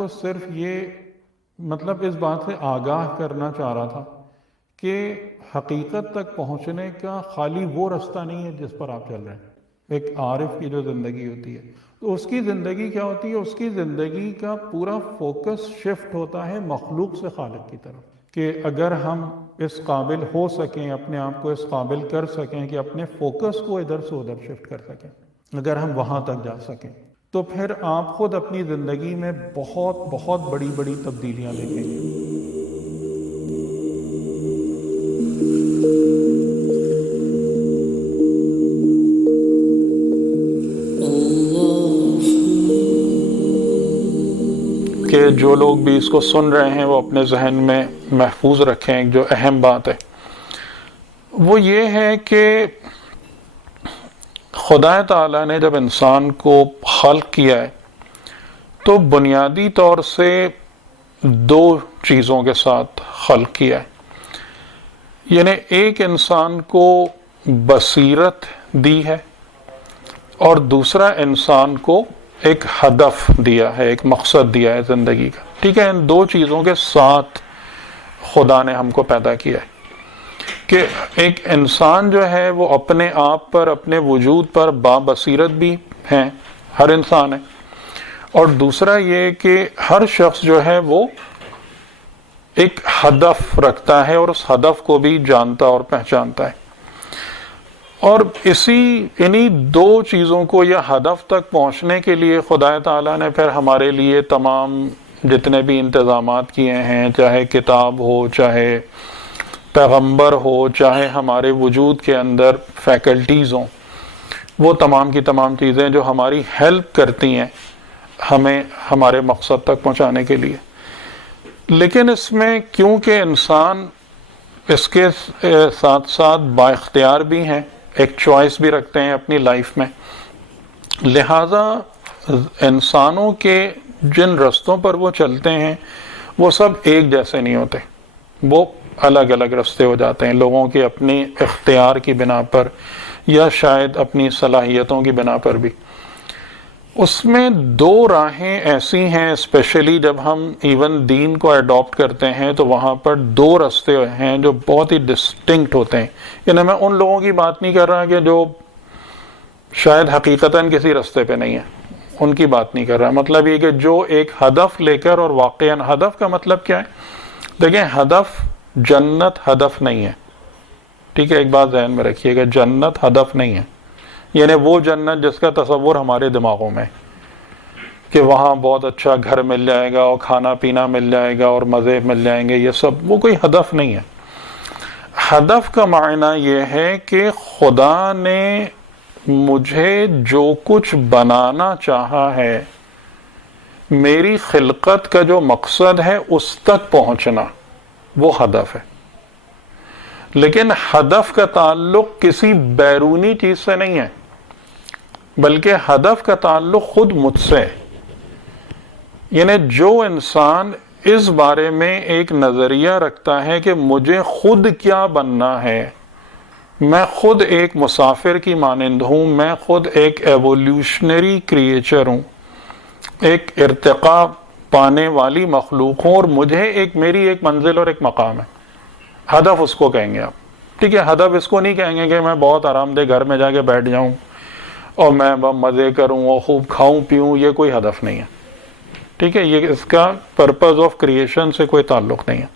کو صرف یہ مطلب اس بات سے آگاہ کرنا چاہ رہا تھا کہ حقیقت تک پہنچنے کا خالی وہ رستہ نہیں ہے جس پر آپ چل رہے ہیں. ایک عارف کی جو زندگی ہوتی ہے تو اس کی زندگی کیا ہوتی ہے؟ اس کی زندگی کا پورا فوکس شفٹ ہوتا ہے مخلوق سے خالق کی طرف، کہ اگر ہم اس قابل ہو سکیں، اپنے آپ کو اس قابل کر سکیں کہ اپنے فوکس کو ادھر سے ادھر شفٹ کر سکیں، اگر ہم وہاں تک جا سکیں تو پھر آپ خود اپنی زندگی میں بہت بہت بڑی بڑی تبدیلیاں دیکھیں گے. کہ جو لوگ بھی اس کو سن رہے ہیں وہ اپنے ذہن میں محفوظ رکھیں. ایک جو اہم بات ہے وہ یہ ہے کہ خدا تعالیٰ نے جب انسان کو خلق کیا ہے تو بنیادی طور سے دو چیزوں کے ساتھ خلق کیا ہے. یعنی ایک انسان کو بصیرت دی ہے اور دوسرا انسان کو ایک ہدف دیا ہے، ایک مقصد دیا ہے زندگی کا. ٹھیک ہے، ان دو چیزوں کے ساتھ خدا نے ہم کو پیدا کیا ہے کہ ایک انسان جو ہے وہ اپنے آپ پر، اپنے وجود پر بابصیرت بھی ہیں، ہر انسان ہے، اور دوسرا یہ کہ ہر شخص جو ہے وہ ایک ہدف رکھتا ہے اور اس ہدف کو بھی جانتا اور پہچانتا ہے. اور انہی دو چیزوں کو یا ہدف تک پہنچنے کے لیے خدا تعالیٰ نے پھر ہمارے لیے تمام جتنے بھی انتظامات کیے ہیں، چاہے کتاب ہو، چاہے پیغمبر ہو، چاہے ہمارے وجود کے اندر فیکلٹیز ہوں، وہ تمام کی تمام چیزیں جو ہماری ہیلپ کرتی ہیں ہمیں ہمارے مقصد تک پہنچانے کے لیے. لیکن اس میں کیونکہ انسان اس کے ساتھ ساتھ با اختیار بھی ہیں، ایک چوائس بھی رکھتے ہیں اپنی لائف میں، لہٰذا انسانوں کے جن رستوں پر وہ چلتے ہیں وہ سب ایک جیسے نہیں ہوتے، وہ الگ الگ رستے ہو جاتے ہیں لوگوں کے اپنی اختیار کی بنا پر یا شاید اپنی صلاحیتوں کی بنا پر بھی. اس میں دو راہیں ایسی ہیں، اسپیشلی جب ہم ایون دین کو اڈاپٹ کرتے ہیں تو وہاں پر دو رستے ہیں جو بہت ہی ڈسٹنکٹ ہوتے ہیں. یعنی میں ان لوگوں کی بات نہیں کر رہا کہ جو شاید حقیقتاً کسی رستے پہ نہیں ہے، ان کی بات نہیں کر رہا. مطلب یہ کہ جو ایک ہدف لے کر، اور واقعاً ہدف کا مطلب کیا ہے؟ دیکھیں، ہدف جنت ہدف نہیں ہے. ٹھیک ہے، ایک بات ذہن میں رکھیے گا، جنت ہدف نہیں ہے. یعنی وہ جنت جس کا تصور ہمارے دماغوں میں کہ وہاں بہت اچھا گھر مل جائے گا اور کھانا پینا مل جائے گا اور مزے مل جائیں گے، یہ سب وہ کوئی ہدف نہیں ہے. ہدف کا معنی یہ ہے کہ خدا نے مجھے جو کچھ بنانا چاہا ہے، میری خلقت کا جو مقصد ہے اس تک پہنچنا، وہ ہدف ہے. لیکن ہدف کا تعلق کسی بیرونی چیز سے نہیں ہے، بلکہ ہدف کا تعلق خود مجھ سے. یعنی جو انسان اس بارے میں ایک نظریہ رکھتا ہے کہ مجھے خود کیا بننا ہے، میں خود ایک مسافر کی مانند ہوں، میں خود ایک ایوولوشنری کریچر ہوں، ایک ارتقاء پانے والی مخلوق ہوں، اور مجھے میری ایک منزل اور ایک مقام ہے. ہدف اس کو کہیں گے آپ. ٹھیک ہے، ہدف اس کو نہیں کہیں گے کہ میں بہت آرام دہ گھر میں جا کے بیٹھ جاؤں اور میں مزے کروں اور خوب کھاؤں پیوں، یہ کوئی ہدف نہیں ہے. ٹھیک ہے، یہ اس کا پرپز آف کریشن سے کوئی تعلق نہیں ہے.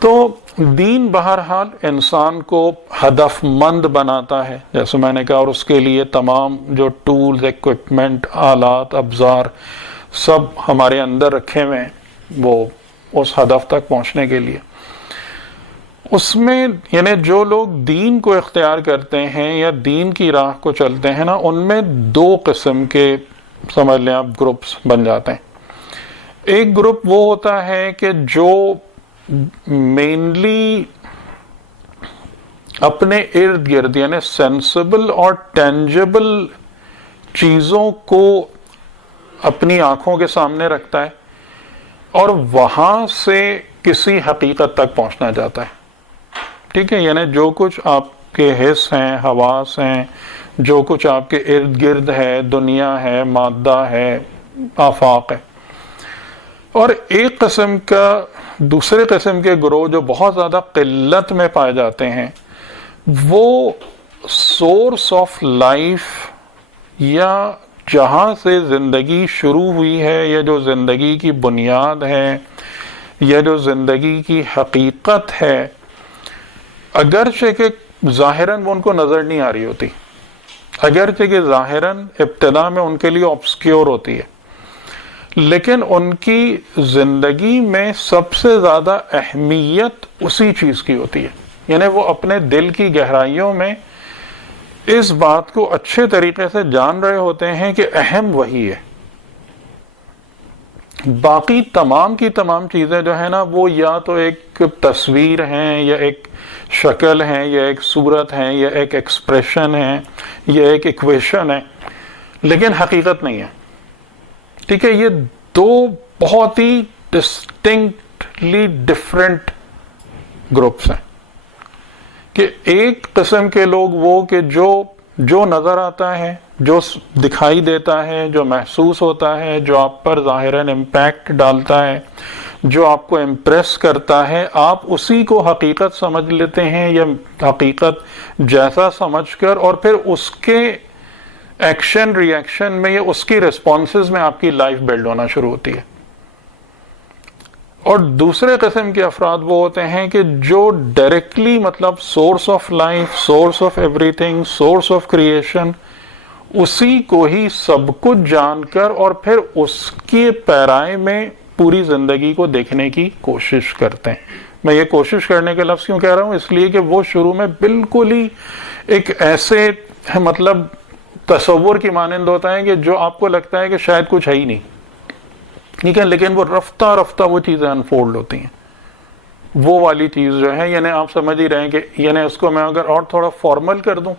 تو دین بہرحال انسان کو ہدف مند بناتا ہے، جیسے میں نے کہا، اور اس کے لیے تمام جو ٹولز، ایکوپمنٹ، آلات، ابزار سب ہمارے اندر رکھے ہوئے ہیں وہ اس ہدف تک پہنچنے کے لیے. اس میں یعنی جو لوگ دین کو اختیار کرتے ہیں یا دین کی راہ کو چلتے ہیں نا، ان میں دو قسم کے سمجھ لیں آپ گروپس بن جاتے ہیں. ایک گروپ وہ ہوتا ہے کہ جو مینلی اپنے ارد گرد یعنی سینسیبل اور ٹینجیبل چیزوں کو اپنی آنکھوں کے سامنے رکھتا ہے اور وہاں سے کسی حقیقت تک پہنچنا چاہتا ہے. ٹھیک ہے، یعنی جو کچھ آپ کے حس ہیں، حواس ہیں، جو کچھ آپ کے ارد گرد ہے، دنیا ہے، مادہ ہے، آفاق ہے، اور ایک قسم کا دوسرے قسم کے گروہ جو بہت زیادہ قلت میں پائے جاتے ہیں، وہ سورس آف لائف یا جہاں سے زندگی شروع ہوئی ہے یا جو زندگی کی بنیاد ہے یا جو زندگی کی حقیقت ہے، اگرچہ کہ ظاہراً وہ ان کو نظر نہیں آ رہی ہوتی، اگرچہ کہ ظاہراً ابتدا میں ان کے لیے آبسکیور ہوتی ہے، لیکن ان کی زندگی میں سب سے زیادہ اہمیت اسی چیز کی ہوتی ہے. یعنی وہ اپنے دل کی گہرائیوں میں اس بات کو اچھے طریقے سے جان رہے ہوتے ہیں کہ اہم وہی ہے. باقی تمام کی تمام چیزیں جو ہیں نا، وہ یا تو ایک تصویر ہیں یا ایک شکل ہیں یا ایک صورت ہیں یا ایک ایکسپریشن ہے یا ایک ایکویشن ہے، لیکن حقیقت نہیں ہے. ٹھیک ہے، یہ دو بہت ہی ڈسٹنکٹلی ڈفرینٹ گروپس ہیں. کہ ایک قسم کے لوگ وہ کہ جو نظر آتا ہے، جو دکھائی دیتا ہے، جو محسوس ہوتا ہے، جو آپ پر ظاہراً امپیکٹ ڈالتا ہے، جو آپ کو امپریس کرتا ہے، آپ اسی کو حقیقت سمجھ لیتے ہیں یا حقیقت جیسا سمجھ کر، اور پھر اس کے ایکشن ری ایکشن میں یا اس کی ریسپانسز میں آپ کی لائف بلڈ ہونا شروع ہوتی ہے. اور دوسرے قسم کے افراد وہ ہوتے ہیں کہ جو ڈائریکٹلی مطلب source of life, source of every thing, source of creation, اسی کو ہی سب کچھ جان کر اور پھر اس کے پیرائے میں پوری زندگی کو دیکھنے کی کوشش کرتے ہیں. میں یہ کوشش کرنے کے لفظ کیوں کہہ رہا ہوں؟ اس لیے کہ وہ شروع میں بالکل ہی ایک ایسے مطلب تصور کی مانند ہوتا ہے کہ جو آپ کو لگتا ہے کہ شاید کچھ ہے ہی نہیں، ٹھیک ہے، لیکن وہ رفتہ رفتہ وہ چیزیں انفولڈ ہوتی ہیں. وہ والی چیز جو ہے، یعنی آپ سمجھ ہی رہے ہیں کہ یعنی اس کو میں اگر اور تھوڑا فارمل کر دوں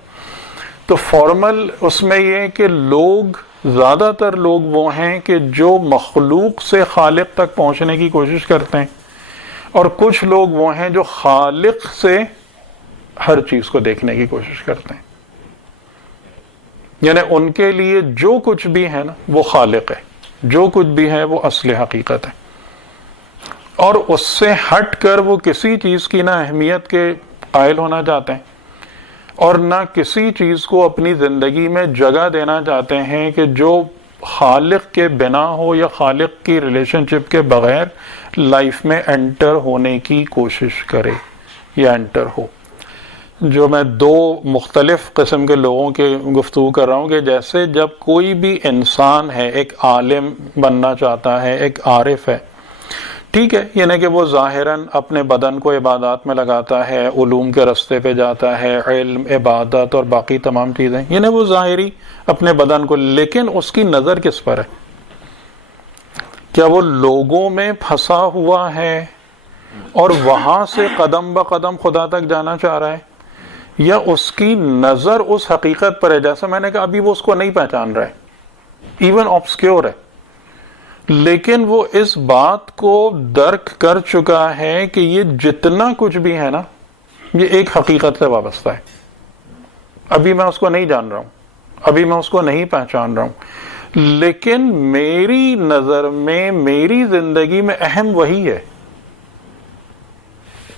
تو فارمل اس میں یہ کہ زیادہ تر لوگ وہ ہیں کہ جو مخلوق سے خالق تک پہنچنے کی کوشش کرتے ہیں، اور کچھ لوگ وہ ہیں جو خالق سے ہر چیز کو دیکھنے کی کوشش کرتے ہیں. یعنی ان کے لیے جو کچھ بھی ہے نا وہ خالق ہے، جو کچھ بھی ہے وہ اصل حقیقت ہے، اور اس سے ہٹ کر وہ کسی چیز کی نہ اہمیت کے قائل ہونا چاہتے ہیں اور نہ کسی چیز کو اپنی زندگی میں جگہ دینا چاہتے ہیں کہ جو خالق کے بنا ہو یا خالق کی ریلیشن شپ کے بغیر لائف میں انٹر ہونے کی کوشش کرے یا انٹر ہو. جو میں دو مختلف قسم کے لوگوں کے گفتگو کر رہا ہوں کہ جیسے جب کوئی بھی انسان ہے، ایک عالم بننا چاہتا ہے، ایک عارف ہے، ٹھیک ہے، یعنی کہ وہ ظاہراً اپنے بدن کو عبادات میں لگاتا ہے، علوم کے رستے پہ جاتا ہے، علم، عبادت اور باقی تمام چیزیں، یعنی وہ ظاہری اپنے بدن کو، لیکن اس کی نظر کس پر ہے؟ کیا وہ لوگوں میں پھنسا ہوا ہے اور وہاں سے قدم بقدم خدا تک جانا چاہ رہا ہے، یا اس کی نظر اس حقیقت پر ہے؟ جیسا میں نے کہا ابھی وہ اس کو نہیں پہچان رہا ہے، ایون آبسکیور ہے، لیکن وہ اس بات کو درک کر چکا ہے کہ یہ جتنا کچھ بھی ہے نا یہ ایک حقیقت سے وابستہ ہے. ابھی میں اس کو نہیں جان رہا ہوں، ابھی میں اس کو نہیں پہچان رہا ہوں، لیکن میری نظر میں، میری زندگی میں اہم وہی ہے.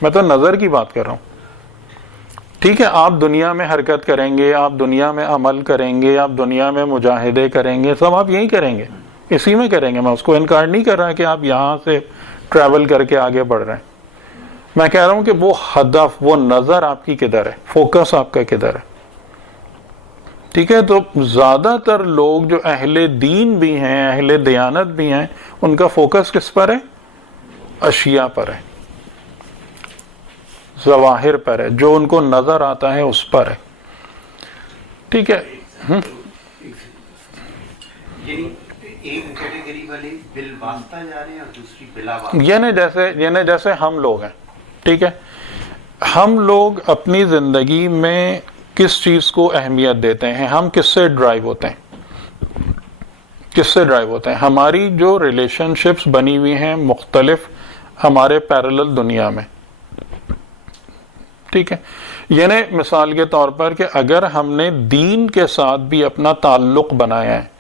میں تو نظر کی بات کر رہا ہوں. ٹھیک ہے، آپ دنیا میں حرکت کریں گے، آپ دنیا میں عمل کریں گے، آپ دنیا میں مجاہدے کریں گے، سب آپ یہی کریں گے، اسی میں کریں گے. میں اس کو انکار نہیں کر رہا کہ آپ یہاں سے ٹریول کر کے آگے بڑھ رہے ہیں. میں کہہ رہا ہوں کہ وہ ہدف، وہ نظر آپ کی کدھر ہے، فوکس آپ کا کدھر ہے. ٹھیک ہے، تو زیادہ تر لوگ جو اہل دین بھی ہیں، اہل دیانت بھی ہیں، ان کا فوکس کس پر ہے؟ اشیاء پر ہے، ظواہر پر ہے، جو ان کو نظر آتا ہے اس پر ہے. ٹھیک ہے، ایک کیٹیگری والے بالواسطہ جا رہے ہیں اور دوسری بلا واسطہ. یعنی جیسے ہم لوگ ہیں، ٹھیک ہے، ہم لوگ اپنی زندگی میں کس چیز کو اہمیت دیتے ہیں؟ ہم کس سے ڈرائیو ہوتے ہیں؟ کس سے ڈرائیو ہوتے ہیں؟ ہماری جو ریلیشن شپس بنی ہوئی ہیں مختلف ہمارے پیرلل دنیا میں. ٹھیک ہے، یعنی مثال کے طور پر کہ اگر ہم نے دین کے ساتھ بھی اپنا تعلق بنایا ہے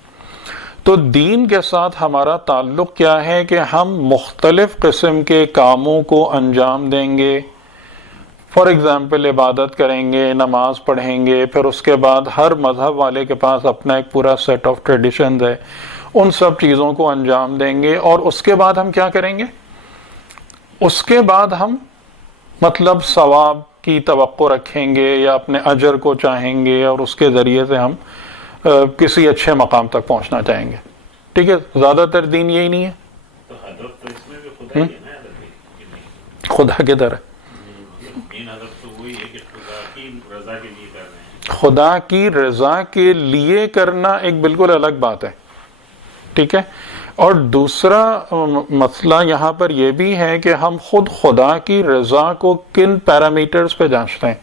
تو دین کے ساتھ ہمارا تعلق کیا ہے کہ ہم مختلف قسم کے کاموں کو انجام دیں گے. فار ایگزامپل عبادت کریں گے, نماز پڑھیں گے, پھر اس کے بعد ہر مذہب والے کے پاس اپنا ایک پورا سیٹ آف ٹریڈیشنز ہے, ان سب چیزوں کو انجام دیں گے. اور اس کے بعد ہم کیا کریں گے؟ اس کے بعد ہم مطلب ثواب کی توقع رکھیں گے یا اپنے اجر کو چاہیں گے, اور اس کے ذریعے سے ہم کسی اچھے مقام تک پہنچنا چاہیں گے. ٹھیک ہے, زیادہ تر دین یہی نہیں ہے. تو ہدف تو اس میں بھی خدا ہی ہے نا, خدا کدھر ہے؟ مین ہدف تو وہی ہے کہ خدا کی رضا کے لیے کر رہے ہیں. خدا کی رضا کے لیے کرنا ایک بالکل الگ بات ہے. ٹھیک ہے. اور دوسرا مسئلہ یہاں پر یہ بھی ہے کہ ہم خود خدا کی رضا کو کن پیرامیٹرز پہ جانچتے ہیں,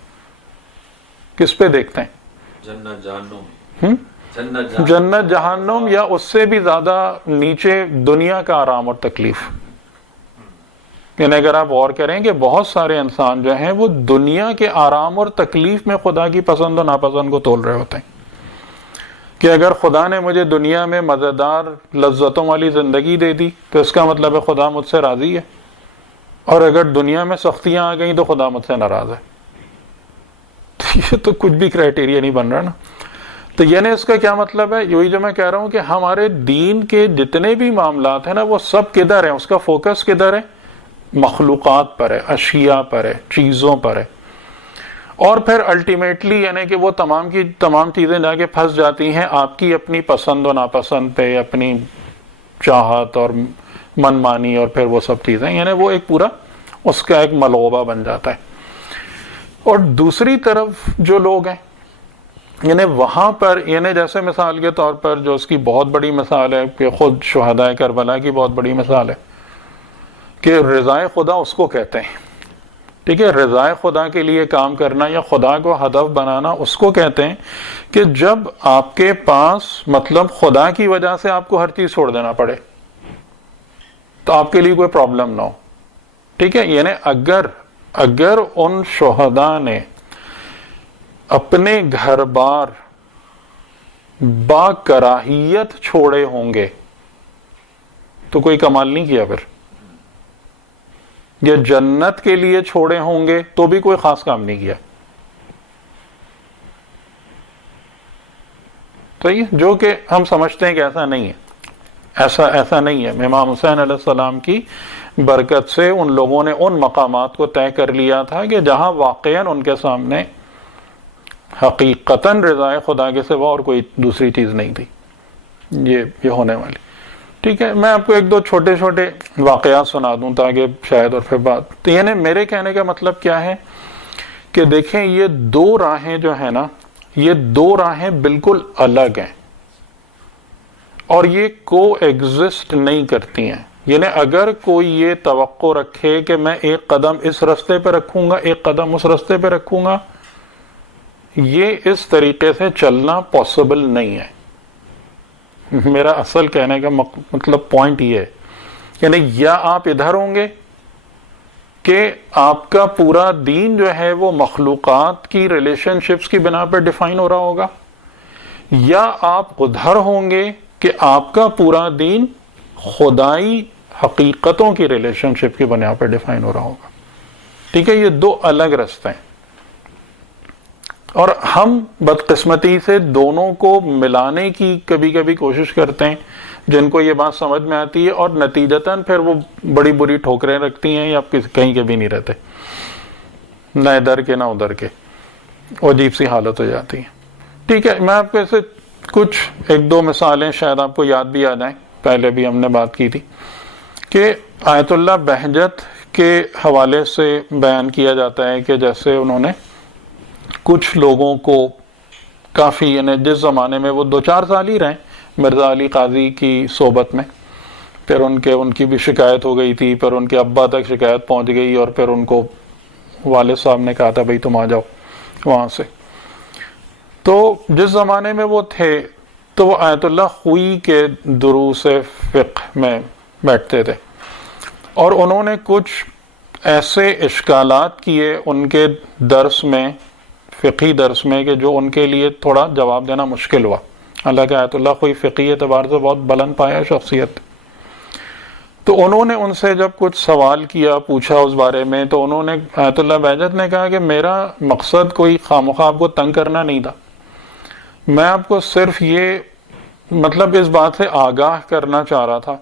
کس پہ دیکھتے ہیں؟ جنت جہنم, جنت جہنم, یا اس سے بھی زیادہ نیچے دنیا کا آرام اور تکلیف. یعنی اگر آپ غور کریں کہ بہت سارے انسان جو ہیں وہ دنیا کے آرام اور تکلیف میں خدا کی پسند و ناپسند کو تول رہے ہوتے ہیں کہ اگر خدا نے مجھے دنیا میں مزیدار لذتوں والی زندگی دے دی تو اس کا مطلب ہے خدا مجھ سے راضی ہے, اور اگر دنیا میں سختیاں آ گئیں تو خدا مجھ سے ناراض ہے. یہ تو کچھ بھی کرائٹیریا نہیں بن رہا نا. تو یعنی اس کا کیا مطلب ہے؟ یہی جو میں کہہ رہا ہوں کہ ہمارے دین کے جتنے بھی معاملات ہیں نا وہ سب کدھر ہیں, اس کا فوکس کدھر ہے؟ مخلوقات پر ہے, اشیاء پر ہے, چیزوں پر ہے. اور پھر الٹیمیٹلی یعنی کہ وہ تمام کی تمام چیزیں جا کے پھنس جاتی ہیں آپ کی اپنی پسند و ناپسند پہ, اپنی چاہت اور من مانی, اور پھر وہ سب چیزیں, یعنی وہ ایک پورا اس کا ایک ملغوبہ بن جاتا ہے. اور دوسری طرف جو لوگ ہیں یعنی وہاں پر, یعنی جیسے مثال کے طور پر جو اس کی بہت بڑی مثال ہے کہ خود شہدائے کربلا کی بہت بڑی مثال ہے کہ رضائے خدا اس کو کہتے ہیں. ٹھیک ہے, رضائے خدا کے لیے کام کرنا یا خدا کو ہدف بنانا اس کو کہتے ہیں کہ جب آپ کے پاس مطلب خدا کی وجہ سے آپ کو ہر چیز چھوڑ دینا پڑے تو آپ کے لیے کوئی پرابلم نہ ہو. ٹھیک ہے, یعنی اگر ان شہداء نے اپنے گھر بار با کراہیت چھوڑے ہوں گے تو کوئی کمال نہیں کیا, پھر یا جنت کے لیے چھوڑے ہوں گے تو بھی کوئی خاص کام نہیں کیا. تو یہ جو کہ ہم سمجھتے ہیں کہ ایسا نہیں ہے, ایسا نہیں ہے. امام حسین علیہ السلام کی برکت سے ان لوگوں نے ان مقامات کو طے کر لیا تھا کہ جہاں واقعاً ان کے سامنے حقیقتاً رضائے خدا کے سوا اور کوئی دوسری چیز نہیں تھی یہ ہونے والی. ٹھیک ہے, میں آپ کو ایک دو چھوٹے چھوٹے واقعات سنا دوں تاکہ شاید, اور پھر بات. تو یعنی میرے کہنے کا مطلب کیا ہے کہ دیکھیں یہ دو راہیں جو ہیں نا, یہ دو راہیں بالکل الگ ہیں اور یہ کو ایگزسٹ نہیں کرتی ہیں. یعنی اگر کوئی یہ توقع رکھے کہ میں ایک قدم اس رستے پہ رکھوں گا ایک قدم اس رستے پہ رکھوں گا, یہ اس طریقے سے چلنا پاسبل نہیں ہے. میرا اصل کہنے کا مطلب پوائنٹ یہ ہے, یعنی یا آپ ادھر ہوں گے کہ آپ کا پورا دین جو ہے وہ مخلوقات کی ریلیشن شپس کی بنا پر ڈیفائن ہو رہا ہوگا, یا آپ ادھر ہوں گے کہ آپ کا پورا دین خدائی حقیقتوں کی ریلیشن شپ کی بنا پر ڈیفائن ہو رہا ہوگا. ٹھیک ہے, یہ دو الگ راستے ہیں اور ہم بدقسمتی سے دونوں کو ملانے کی کبھی کبھی کوشش کرتے ہیں جن کو یہ بات سمجھ میں آتی ہے, اور نتیجتاً پھر وہ بڑی بری ٹھوکریں رکھتی ہیں یا کہیں کے بھی نہیں رہتے, نہ ادھر کے نہ ادھر کے, عجیب سی حالت ہو جاتی ہے. ٹھیک ہے, میں آپ کو ایسے کچھ ایک دو مثالیں شاید آپ کو یاد بھی آ جائیں, پہلے بھی ہم نے بات کی تھی کہ آیت اللہ بہجت کے حوالے سے بیان کیا جاتا ہے کہ جیسے انہوں نے کچھ لوگوں کو کافی, یعنی جس زمانے میں وہ 2-4 سال ہی رہے مرزا علی قاضی کی صحبت میں, پھر ان کی بھی شکایت ہو گئی تھی, پھر ان کے ابا تک شکایت پہنچ گئی اور پھر ان کو والد صاحب نے کہا تھا بھئی تم آ جاؤ وہاں سے. تو جس زمانے میں وہ تھے تو وہ آیت اللہ خوئی کے دروس فقہ میں بیٹھتے تھے اور انہوں نے کچھ ایسے اشکالات کیے ان کے درس میں, فقہی درس میں, کہ جو ان کے لیے تھوڑا جواب دینا مشکل ہوا. حالانکہ آیت اللہ کوئی فقہی اعتبار سے بہت بلند پایا شخصیت. تو انہوں نے ان سے جب کچھ سوال کیا پوچھا اس بارے میں تو انہوں نے آیت اللہ بہجت نے کہا کہ میرا مقصد کوئی خواہ آپ کو تنگ کرنا نہیں تھا, میں آپ کو صرف یہ مطلب اس بات سے آگاہ کرنا چاہ رہا تھا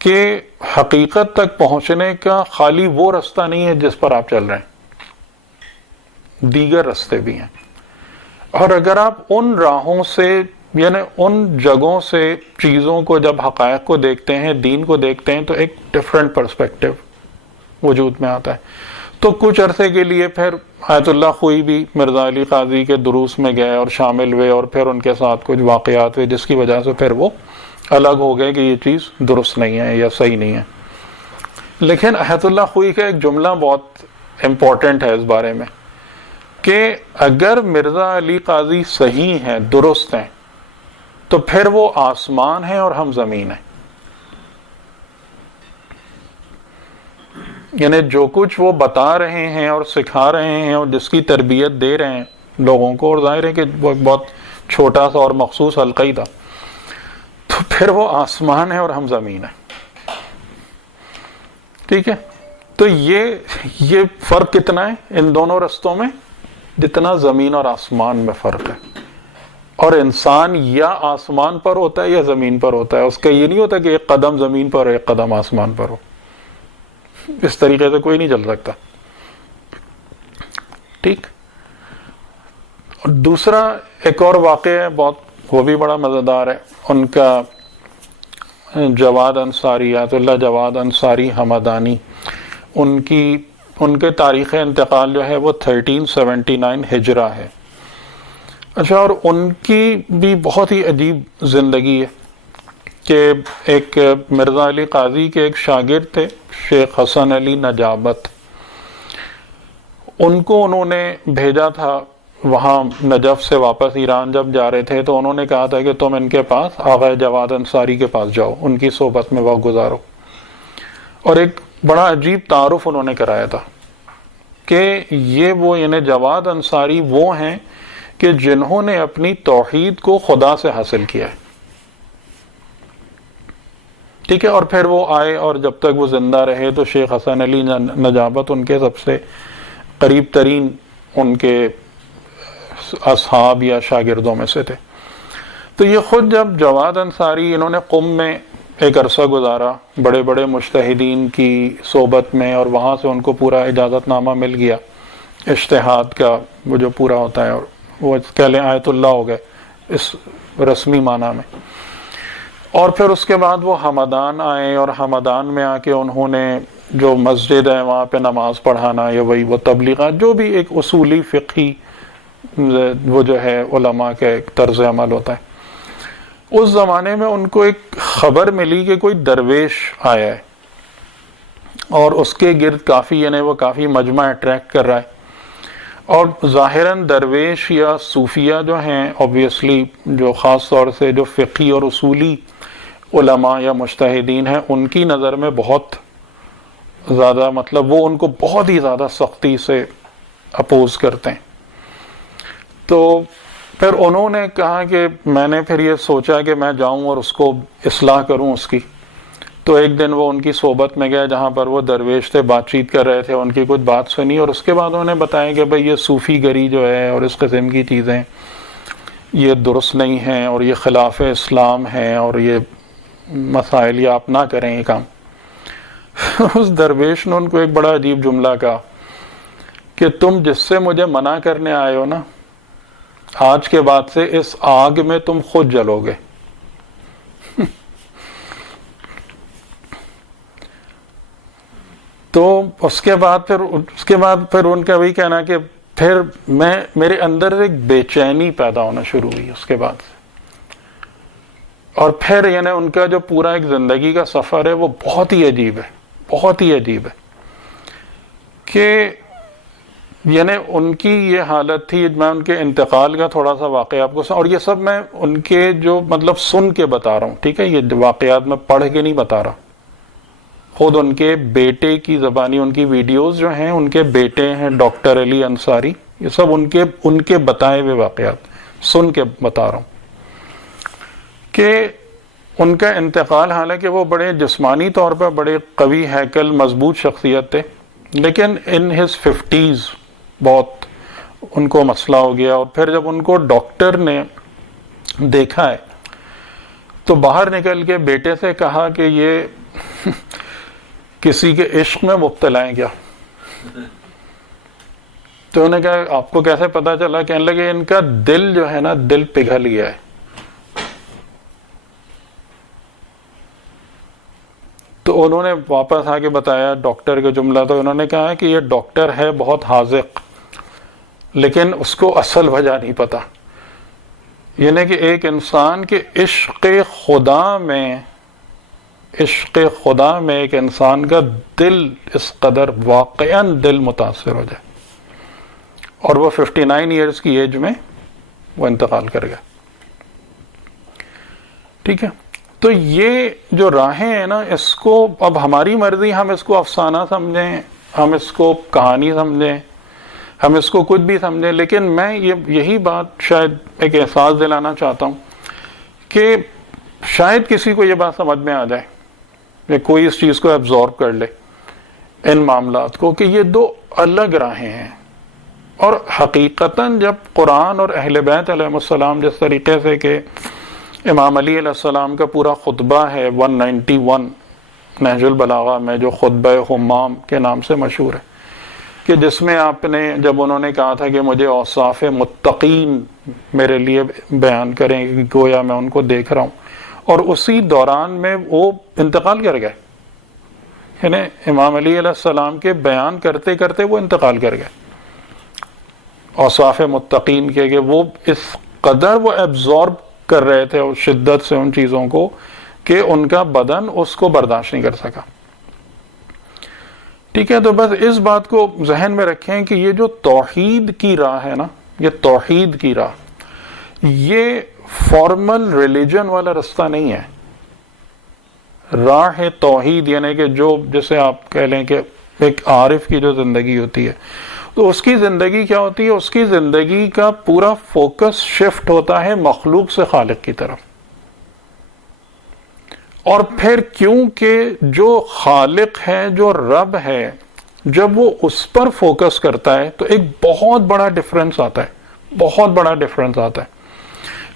کہ حقیقت تک پہنچنے کا خالی وہ رستہ نہیں ہے جس پر آپ چل رہے ہیں, دیگر راستے بھی ہیں, اور اگر آپ ان راہوں سے یعنی ان جگہوں سے چیزوں کو جب حقائق کو دیکھتے ہیں, دین کو دیکھتے ہیں, تو ایک ڈفرینٹ پرسپیکٹو وجود میں آتا ہے. تو کچھ عرصے کے لیے پھر آیت اللہ خوئی بھی مرزا علی قاضی کے دروس میں گئے اور شامل ہوئے, اور پھر ان کے ساتھ کچھ واقعات ہوئے جس کی وجہ سے پھر وہ الگ ہو گئے کہ یہ چیز درست نہیں ہے یا صحیح نہیں ہے. لیکن آیت اللہ خوئی کا ایک جملہ بہت امپورٹنٹ ہے اس بارے میں کہ اگر مرزا علی قاضی صحیح ہیں, درست ہیں, تو پھر وہ آسمان ہے اور ہم زمین ہیں. یعنی جو کچھ وہ بتا رہے ہیں اور سکھا رہے ہیں اور جس کی تربیت دے رہے ہیں لوگوں کو, اور ظاہر ہے کہ وہ ایک بہت چھوٹا سا اور مخصوص حلقہ ہی تھا, تو پھر وہ آسمان ہے اور ہم زمین ہیں. ٹھیک ہے, تو یہ فرق کتنا ہے ان دونوں رستوں میں, جتنا زمین اور آسمان میں فرق ہے. اور انسان یا آسمان پر ہوتا ہے یا زمین پر ہوتا ہے, اس کا یہ نہیں ہوتا کہ ایک قدم زمین پر ہو ایک قدم آسمان پر ہو. اس طریقے سے کوئی نہیں چل سکتا. ٹھیک. اور دوسرا ایک اور واقعہ ہے بہت, وہ بھی بڑا مزیدار ہے. ان کا جواد انصاری, آیت اللہ جواد انصاری حمدانی, ان کے تاریخ انتقال جو ہے وہ 1379 ہجرہ ہے. اچھا, اور ان کی بھی بہت ہی عجیب زندگی ہے کہ ایک مرزا علی قاضی کے ایک شاگرد تھے شیخ حسن علی نجابت, ان کو انہوں نے بھیجا تھا وہاں نجف سے واپس ایران جب جا رہے تھے, تو انہوں نے کہا تھا کہ تم ان کے پاس آغا جواد انصاری کے پاس جاؤ, ان کی صحبت میں وقت گزارو. اور ایک بڑا عجیب تعارف انہوں نے کرایا تھا کہ یہ وہ یعنی جواد انصاری وہ ہیں کہ جنہوں نے اپنی توحید کو خدا سے حاصل کیا ہے. ٹھیک ہے, اور پھر وہ آئے اور جب تک وہ زندہ رہے تو شیخ حسن علی نجابت ان کے سب سے قریب ترین ان کے اصحاب یا شاگردوں میں سے تھے. تو یہ خود جب جواد انصاری انہوں نے قم میں ایک عرصہ گزارا بڑے بڑے مجتہدین کی صحبت میں, اور وہاں سے ان کو پورا اجازت نامہ مل گیا اجتہاد کا, وہ جو پورا ہوتا ہے, اور وہ کہہ لیں آیت اللہ ہو گئے اس رسمی معنی میں. اور پھر اس کے بعد وہ حمدان آئے, اور حمدان میں آ کے انہوں نے جو مسجد ہے وہاں پہ نماز پڑھانا یا وہی وہ تبلیغات, جو بھی ایک اصولی فقہی وہ جو ہے علماء کا ایک طرز عمل ہوتا ہے. اس زمانے میں ان کو ایک خبر ملی کہ کوئی درویش آیا ہے اور اس کے گرد کافی یعنی وہ کافی مجمع اٹریکٹ کر رہا ہے. اور ظاہراً درویش یا صوفیہ جو ہیں obviously جو خاص طور سے جو فقہی اور اصولی علماء یا مجتہدین ہیں, ان کی نظر میں بہت زیادہ مطلب وہ ان کو بہت ہی زیادہ سختی سے اپوز کرتے ہیں. تو پھر انہوں نے کہا کہ میں نے پھر یہ سوچا کہ میں جاؤں اور اس کو اصلاح کروں اس کی. تو ایک دن وہ ان کی صحبت میں گئے جہاں پر وہ درویش تھے, بات چیت کر رہے تھے, ان کی کچھ بات سنی, اور اس کے بعد انہوں نے بتایا کہ بھئی یہ صوفی گری جو ہے اور اس قسم کی چیزیں یہ درست نہیں ہیں اور یہ خلاف اسلام ہیں, اور یہ مسائل یہ آپ نہ کریں یہ کام. اس درویش نے ان کو ایک بڑا عجیب جملہ کہا کہ تم جس سے مجھے منع کرنے آئے ہو نا, آج کے بعد سے اس آگ میں تم خود جلو گے. تو اس کے بعد پھر ان کا وہی کہنا کہ پھر میرے اندر ایک بے چینی پیدا ہونا شروع ہوئی اس کے بعد سے. اور پھر یعنی ان کا جو پورا ایک زندگی کا سفر ہے وہ بہت ہی عجیب ہے, بہت ہی عجیب ہے کہ یعنی ان کی یہ حالت تھی. میں ان کے انتقال کا تھوڑا سا واقعہ آپ کو اور یہ سب میں ان کے جو مطلب سن کے بتا رہا ہوں, ٹھیک ہے, یہ واقعات میں پڑھ کے نہیں بتا رہا. خود ان کے بیٹے کی زبانی ان کی ویڈیوز جو ہیں, ان کے بیٹے ہیں ڈاکٹر علی انصاری, یہ سب ان کے بتائے ہوئے واقعات سن کے بتا رہا ہوں. کہ ان کا انتقال، حالانکہ وہ بڑے جسمانی طور پر بڑے قوی ہیکل مضبوط شخصیت تھے، لیکن ان ہز 50s بہت ان کو مسئلہ ہو گیا، اور پھر جب ان کو ڈاکٹر نے دیکھا ہے تو باہر نکل کے بیٹے سے کہا کہ یہ کسی کے عشق میں مبتلا ہیں کیا؟ تو انہوں نے کہا آپ کو کیسے پتا چلا؟ کہنے لگے ان کا دل جو ہے نا، دل پگھل گیا ہے۔ تو انہوں نے واپس آ کے بتایا ڈاکٹر کا جملہ، تو انہوں نے کہا کہ یہ ڈاکٹر ہے بہت حاذق، لیکن اس کو اصل وجہ نہیں پتا، یعنی کہ ایک انسان کے عشق خدا میں ایک انسان کا دل اس قدر واقعاً دل متاثر ہو جائے، اور وہ 59 ایئرز کی ایج میں وہ انتقال کر گیا۔ ٹھیک ہے، تو یہ جو راہیں ہیں نا، اس کو اب ہماری مرضی، ہم اس کو افسانہ سمجھیں، ہم اس کو کہانی سمجھیں، ہم اس کو کچھ بھی سمجھیں، لیکن میں یہی بات شاید ایک احساس دلانا چاہتا ہوں کہ شاید کسی کو یہ بات سمجھ میں آ جائے یا کوئی اس چیز کو ایبزارب کر لے ان معاملات کو، کہ یہ دو الگ راہیں ہیں، اور حقیقتاً جب قرآن اور اہل بیت علیہ السلام جس طریقے سے کہ امام علی علیہ السلام کا پورا خطبہ ہے 191 نہج البلاغہ میں، جو خطبہ حمام کے نام سے مشہور ہے، کہ جس میں آپ نے، جب انہوں نے کہا تھا کہ مجھے اوصاف متقین میرے لیے بیان کریں، گویا میں ان کو دیکھ رہا ہوں، اور اسی دوران میں وہ انتقال کر گئے، یعنی امام علی علیہ السلام کے بیان کرتے کرتے وہ انتقال کر گئے اوصاف متقین کے، کہ وہ اس قدر وہ ایبزارب کر رہے تھے اور شدت سے ان چیزوں کو کہ ان کا بدن اس کو برداشت نہیں کر سکا۔ ٹھیک ہے، تو بس اس بات کو ذہن میں رکھیں کہ یہ جو توحید کی راہ ہے نا، یہ توحید کی راہ، یہ فارمل ریلیجن والا رستہ نہیں ہے۔ راہ توحید یعنی کہ جو، جیسے آپ کہہ لیں کہ ایک عارف کی جو زندگی ہوتی ہے، تو اس کی زندگی کیا ہوتی ہے؟ اس کی زندگی کا پورا فوکس شفٹ ہوتا ہے مخلوق سے خالق کی طرف، اور پھر کیونکہ جو خالق ہے، جو رب ہے، جب وہ اس پر فوکس کرتا ہے تو ایک بہت بڑا ڈفرنس آتا ہے، بہت بڑا ڈفرنس آتا ہے۔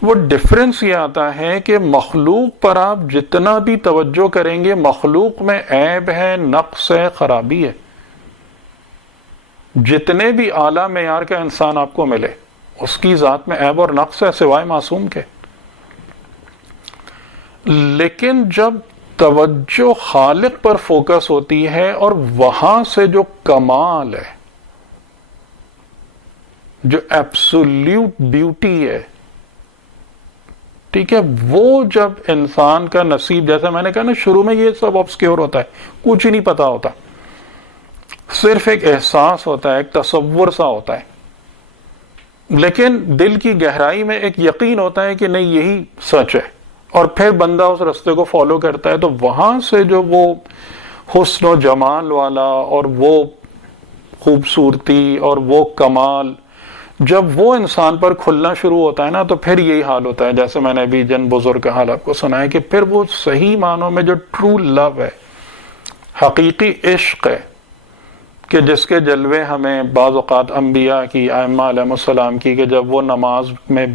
وہ ڈفرنس یہ آتا ہے کہ مخلوق پر آپ جتنا بھی توجہ کریں گے، مخلوق میں عیب ہے، نقص ہے، خرابی ہے، جتنے بھی اعلیٰ معیار کا انسان آپ کو ملے، اس کی ذات میں عیب اور نقص ہے سوائے معصوم کے۔ لیکن جب توجہ خالق پر فوکس ہوتی ہے اور وہاں سے جو کمال ہے، جو ایبسولیوٹ بیوٹی ہے، ٹھیک ہے، وہ جب انسان کا نصیب، جیسے میں نے کہا نا شروع میں، یہ سب آبسکیور ہوتا ہے، کچھ ہی نہیں پتا ہوتا، صرف ایک احساس ہوتا ہے، ایک تصور سا ہوتا ہے، لیکن دل کی گہرائی میں ایک یقین ہوتا ہے کہ نہیں یہی سچ ہے، اور پھر بندہ اس رستے کو فالو کرتا ہے، تو وہاں سے جو وہ حسن و جمال والا اور وہ خوبصورتی اور وہ کمال جب وہ انسان پر کھلنا شروع ہوتا ہے نا، تو پھر یہی حال ہوتا ہے، جیسے میں نے ابھی جن بزرگ کا حال آپ کو سنایا، کہ پھر وہ صحیح معنوں میں جو ٹرو لو ہے، حقیقی عشق ہے، کہ جس کے جلوے ہمیں بعض اوقات انبیاء کی، ائمہ علیہ السلام کی، کہ جب وہ نماز میں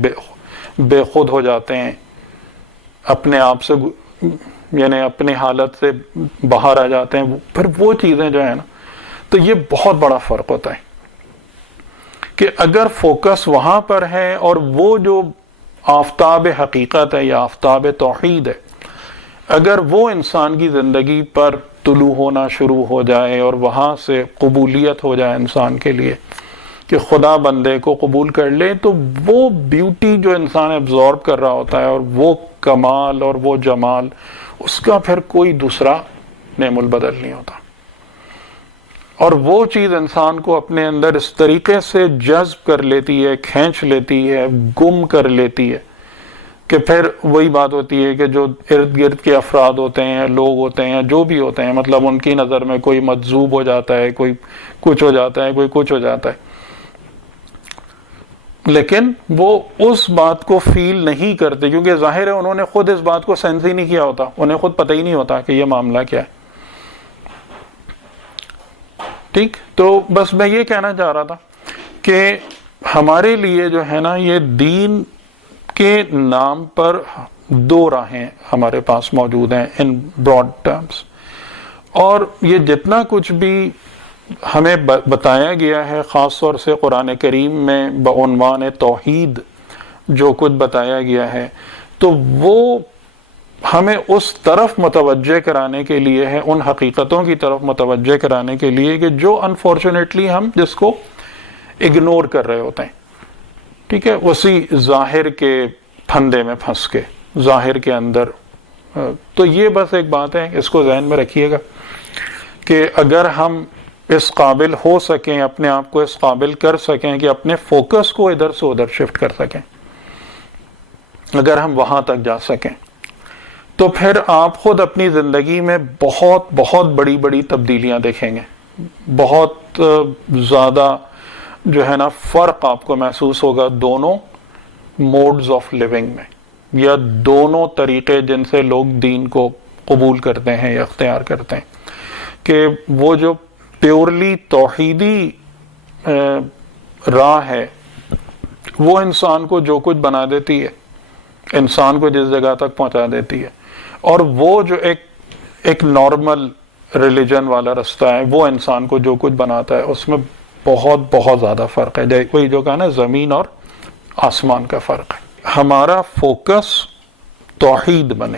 بے خود ہو جاتے ہیں، اپنے آپ سے، یعنی اپنی حالت سے باہر آ جاتے ہیں، پھر وہ چیزیں جو ہیں نا، تو یہ بہت بڑا فرق ہوتا ہے کہ اگر فوکس وہاں پر ہے، اور وہ جو آفتاب حقیقت ہے یا آفتاب توحید ہے، اگر وہ انسان کی زندگی پر طلوع ہونا شروع ہو جائے اور وہاں سے قبولیت ہو جائے انسان کے لیے کہ خدا بندے کو قبول کر لے، تو وہ بیوٹی جو انسان ایبزارب کر رہا ہوتا ہے، اور وہ کمال اور وہ جمال، اس کا پھر کوئی دوسرا نعم البدل نہیں ہوتا، اور وہ چیز انسان کو اپنے اندر اس طریقے سے جذب کر لیتی ہے، کھینچ لیتی ہے، گم کر لیتی ہے، کہ پھر وہی بات ہوتی ہے کہ جو ارد گرد کے افراد ہوتے ہیں، لوگ ہوتے ہیں، جو بھی ہوتے ہیں، مطلب ان کی نظر میں کوئی مجذوب ہو جاتا ہے، کوئی کچھ ہو جاتا ہے، کوئی کچھ ہو جاتا ہے، لیکن وہ اس بات کو فیل نہیں کرتے، کیونکہ ظاہر ہے انہوں نے خود اس بات کو سینس ہی نہیں کیا ہوتا، انہیں خود پتہ ہی نہیں ہوتا کہ یہ معاملہ کیا ہے. ٹھیک، تو بس میں یہ کہنا چاہ رہا تھا کہ ہمارے لیے جو ہے نا یہ دین کے نام پر دو راہیں ہمارے پاس موجود ہیں ان براڈ ٹرمز، اور یہ جتنا کچھ بھی ہمیں بتایا گیا ہے خاص طور سے قرآن کریم میں بعنوان توحید جو کچھ بتایا گیا ہے، تو وہ ہمیں اس طرف متوجہ کرانے کے لیے ہے، ان حقیقتوں کی طرف متوجہ کرانے کے لیے کہ جو انفارچونیٹلی ہم جس کو اگنور کر رہے ہوتے ہیں. ٹھیک ہے، اسی ظاہر کے پھندے میں پھنس کے، ظاہر کے اندر. تو یہ بس ایک بات ہے، اس کو ذہن میں رکھیے گا کہ اگر ہم اس قابل ہو سکیں، اپنے آپ کو اس قابل کر سکیں کہ اپنے فوکس کو ادھر سے ادھر شفٹ کر سکیں، اگر ہم وہاں تک جا سکیں، تو پھر آپ خود اپنی زندگی میں بہت بہت بڑی بڑی تبدیلیاں دیکھیں گے. بہت زیادہ جو ہے نا فرق آپ کو محسوس ہوگا دونوں موڈز آف لیونگ میں، یا دونوں طریقے جن سے لوگ دین کو قبول کرتے ہیں یا اختیار کرتے ہیں. کہ وہ جو پیورلی توحیدی راہ ہے وہ انسان کو جو کچھ بنا دیتی ہے، انسان کو جس جگہ تک پہنچا دیتی ہے، اور وہ جو ایک نارمل ریلیجن والا رستہ ہے وہ انسان کو جو کچھ بناتا ہے، اس میں بہت بہت زیادہ فرق ہے. وہی جو کہا نا زمین اور آسمان کا فرق ہے. ہمارا فوکس توحید بنے،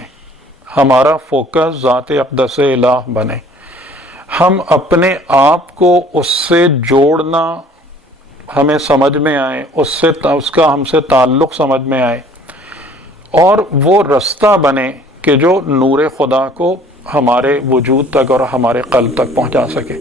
ہمارا فوکس ذات اقدس الہ بنے، ہم اپنے آپ کو اس سے جوڑنا ہمیں سمجھ میں آئے، اس کا ہم سے تعلق سمجھ میں آئے، اور وہ رستہ بنے کہ جو نور خدا کو ہمارے وجود تک اور ہمارے قلب تک پہنچا سکے.